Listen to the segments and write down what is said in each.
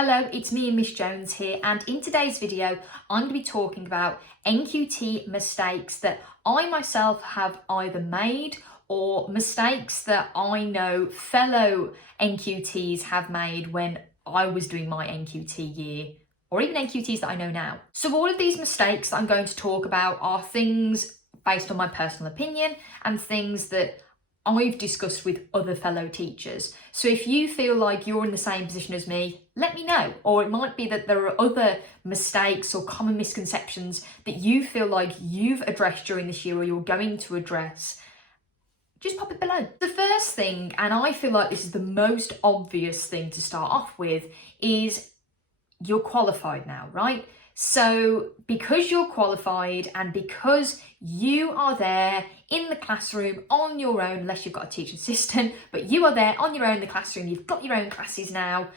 Hello, it's me and Miss Jones here, and in today's video I'm going to be talking about NQT mistakes that I myself have either made or mistakes that I know fellow NQTs have made when I was doing my NQT year, or even NQTs that I know now. So all of these mistakes that I'm going to talk about are things based on my personal opinion and things that I've discussed with other fellow teachers. So if you feel like you're in the same position as me, let me know. Or it might be that there are other mistakes or common misconceptions that you feel like you've addressed during this year or you're going to address. Just pop it below. The first thing, and I feel like this is the most obvious thing to start off with, is you're qualified now, right? So because you're qualified and because you are there in the classroom on your own, unless you've got a teaching assistant, but you are there on your own in the classroom, you've got your own classes now,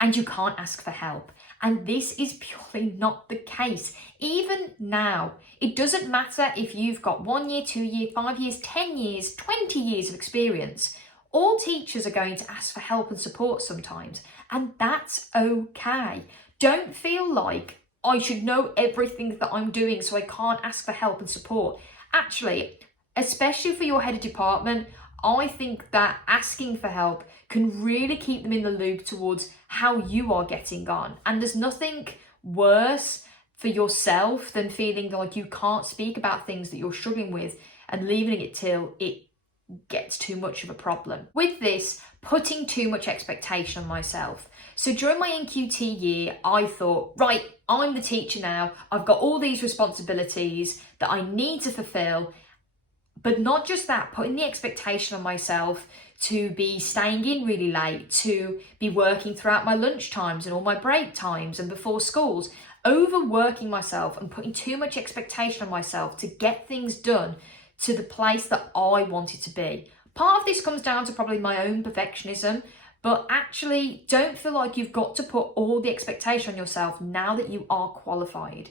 and you can't ask for help. And this is purely not the case. Even now, it doesn't matter if you've got 1 year, 2 years, 5 years, 10 years, 20 years of experience. All teachers are going to ask for help and support sometimes, and that's okay. Don't feel like I should know everything that I'm doing so I can't ask for help and support. Actually, especially for your head of department, I think that asking for help can really keep them in the loop towards how you are getting on. And there's nothing worse for yourself than feeling like you can't speak about things that you're struggling with and leaving it till it gets too much of a problem. With this, putting too much expectation on myself. So during my NQT year, I thought, right, I'm the teacher now. I've got all these responsibilities that I need to fulfill. But not just that, putting the expectation on myself to be staying in really late, to be working throughout my lunch times and all my break times and before schools, overworking myself and putting too much expectation on myself to get things done to the place that I want it to be. Part of this comes down to probably my own perfectionism, but actually don't feel like you've got to put all the expectation on yourself now that you are qualified.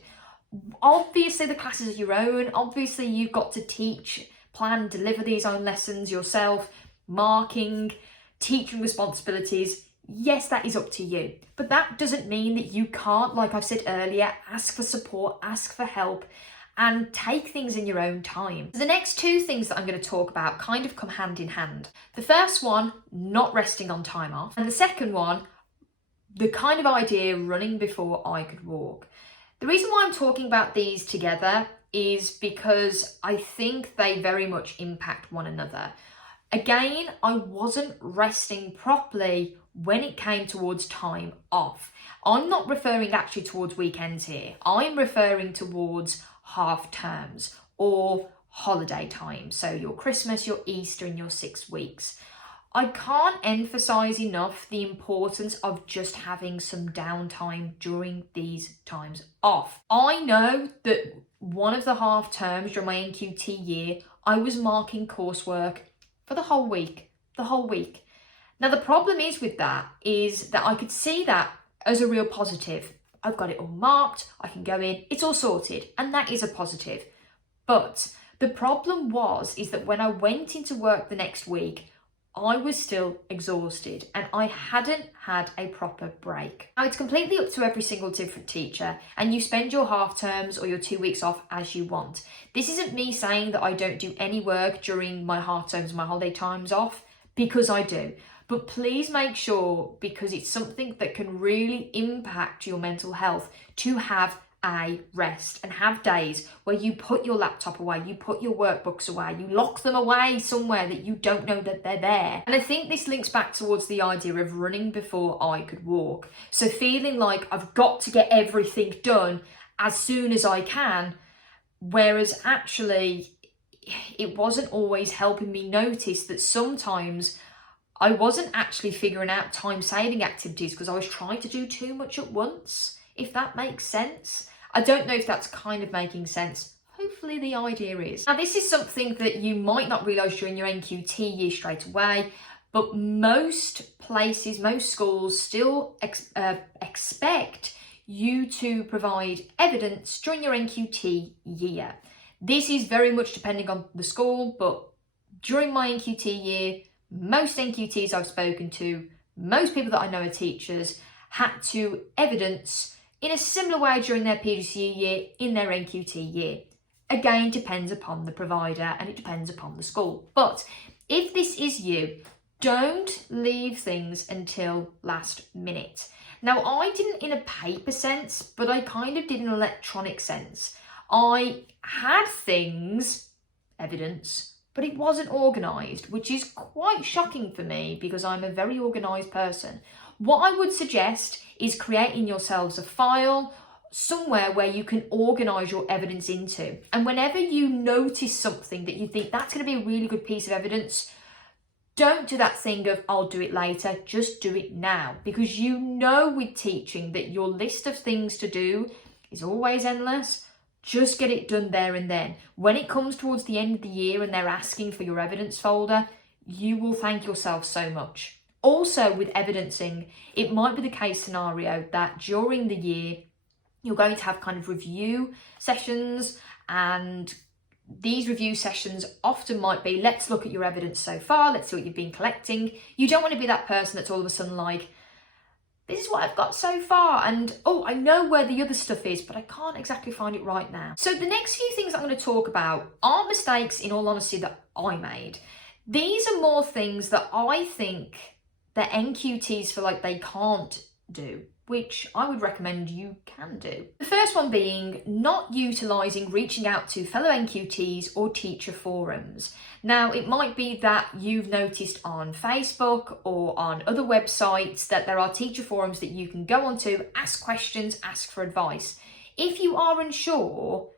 Obviously the classes are your own. Obviously you've got to teach, plan, deliver these own lessons yourself, marking, teaching responsibilities. Yes, that is up to you. But that doesn't mean that you can't, like I've said earlier, ask for support, ask for help, and take things in your own time. The next two things that I'm going to talk about kind of come hand in hand. The first one, not resting on time off. And the second one, the kind of idea running before I could walk. The reason why I'm talking about these together is because I think they very much impact one another. Again, I wasn't resting properly when it came towards time off. I'm not referring actually towards weekends here. I'm referring towards half terms or holiday time. So your Christmas, your Easter and your 6 weeks. I can't emphasize enough the importance of just having some downtime during these times off. I know that one of the half terms during my NQT year, I was marking coursework for the whole week. Now the problem is with that is that I could see that as a real positive. I've got it all marked, I can go in, it's all sorted, and that is a positive. But the problem is that when I went into work the next week, I was still exhausted and I hadn't had a proper break. Now it's completely up to every single different teacher and you spend your half terms or your 2 weeks off as you want. This isn't me saying that I don't do any work during my half terms and my holiday times off, because I do. But please make sure, because it's something that can really impact your mental health, to have a rest and have days where you put your laptop away, you put your workbooks away, you lock them away somewhere that you don't know that they're there. And I think this links back towards the idea of running before I could walk. So feeling like I've got to get everything done as soon as I can, whereas actually it wasn't always helping me notice that sometimes I wasn't actually figuring out time-saving activities because I was trying to do too much at once, if that makes sense. I don't know if that's kind of making sense. Hopefully the idea is. Now this is something that you might not realise during your NQT year straight away, but most places, most schools still expect you to provide evidence during your NQT year. This is very much depending on the school, but during my NQT year, most NQTs I've spoken to, most people that I know are teachers, had to evidence in a similar way during their PGCE year in their NQT year. Again, depends upon the provider and it depends upon the school. But if this is you, don't leave things until last minute. Now, I didn't in a paper sense, but I kind of did in an electronic sense. I had things, evidence, but it wasn't organised, which is quite shocking for me because I'm a very organised person. What I would suggest is creating yourselves a file somewhere where you can organise your evidence into. And whenever you notice something that you think that's going to be a really good piece of evidence, don't do that thing of, I'll do it later, just do it now. Because you know with teaching that your list of things to do is always endless. Just get it done there and then. When it comes towards the end of the year and they're asking for your evidence folder, you will thank yourself so much. Also with evidencing, it might be the case scenario that during the year, you're going to have kind of review sessions, and these review sessions often might be, let's look at your evidence so far, let's see what you've been collecting. You don't want to be that person that's all of a sudden like, this is what I've got so far, and oh, I know where the other stuff is, but I can't exactly find it right now. So the next few things I'm going to talk about aren't mistakes, in all honesty, that I made. These are more things that I think that NQTs feel like they can't do, which I would recommend you can do. The first one being not utilising reaching out to fellow NQTs or teacher forums. Now, it might be that you've noticed on Facebook or on other websites that there are teacher forums that you can go onto, ask questions, ask for advice. If you are unsure,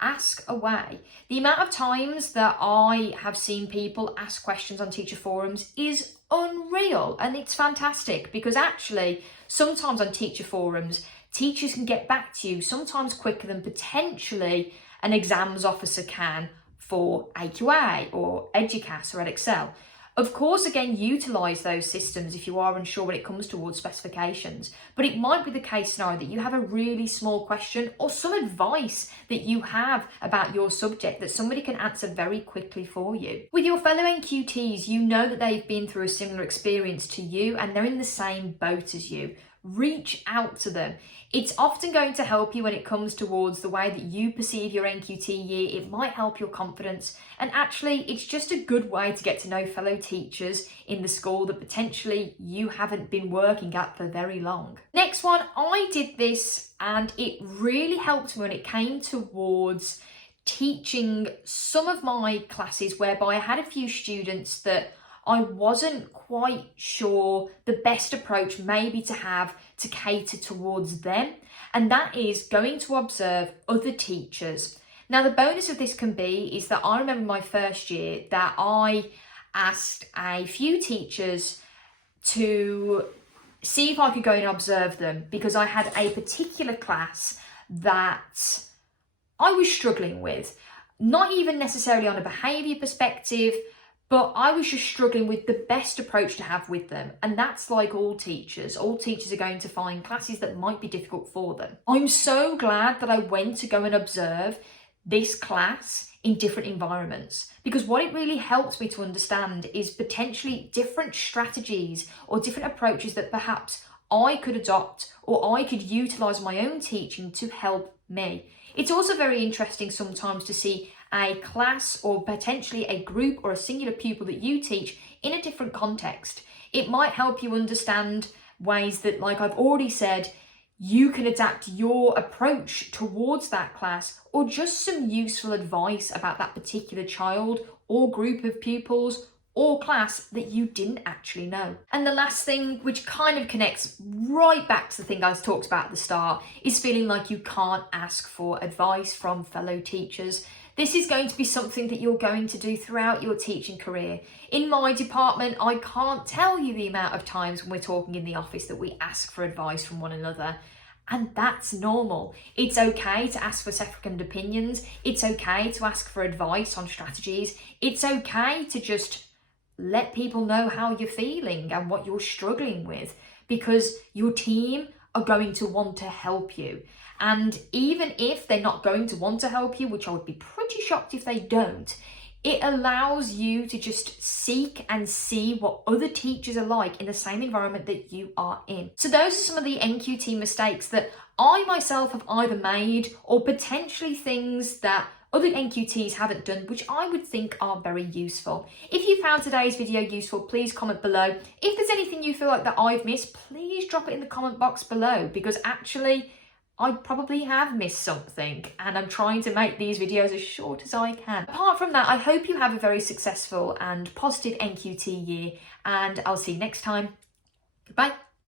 ask away. The amount of times that I have seen people ask questions on teacher forums is unreal, and it's fantastic because actually sometimes on teacher forums teachers can get back to you sometimes quicker than potentially an exams officer can for AQA or EDUCAS or EdExcel. Of course, again, utilise those systems if you are unsure when it comes towards specifications, but it might be the case scenario that you have a really small question or some advice that you have about your subject that somebody can answer very quickly for you. With your fellow NQTs, you know that they've been through a similar experience to you and they're in the same boat as you. Reach out to them. It's often going to help you when it comes towards the way that you perceive your NQT year. It might help your confidence, and actually it's just a good way to get to know fellow teachers in the school that potentially you haven't been working at for very long. Next one, I did this and it really helped me when it came towards teaching some of my classes whereby I had a few students that I wasn't quite sure the best approach maybe to have to cater towards them, and that is going to observe other teachers. Now, the bonus of this can be is that I remember my first year that I asked a few teachers to see if I could go and observe them because I had a particular class that I was struggling with, not even necessarily on a behaviour perspective, but I was just struggling with the best approach to have with them. And that's like all teachers. All teachers are going to find classes that might be difficult for them. I'm so glad that I went to go and observe this class in different environments, because what it really helps me to understand is potentially different strategies or different approaches that perhaps I could adopt or I could utilise my own teaching to help me. It's also very interesting sometimes to see a class or potentially a group or a singular pupil that you teach in a different context. It might help you understand ways that, like I've already said, you can adapt your approach towards that class, or just some useful advice about that particular child or group of pupils or class that you didn't actually know. And the last thing, which kind of connects right back to the thing I talked about at the start, is feeling like you can't ask for advice from fellow teachers. This is going to be something that you're going to do throughout your teaching career. In my department, I can't tell you the amount of times when we're talking in the office that we ask for advice from one another. And that's normal. It's okay to ask for second opinions. It's okay to ask for advice on strategies. It's okay to just let people know how you're feeling and what you're struggling with, because your team are going to want to help you. And even if they're not going to want to help you, which I would be pretty shocked if they don't, It allows you to just seek and see what other teachers are like in the same environment that you are in. So those are some of the NQT mistakes that I myself have either made, or potentially things that other NQTs haven't done, which I would think are very useful. If you found today's video useful, please comment below. If there's anything you feel like that I've missed, please drop it in the comment box below, because actually I probably have missed something, and I'm trying to make these videos as short as I can. Apart from that, I hope you have a very successful and positive NQT year, and I'll see you next time. Goodbye.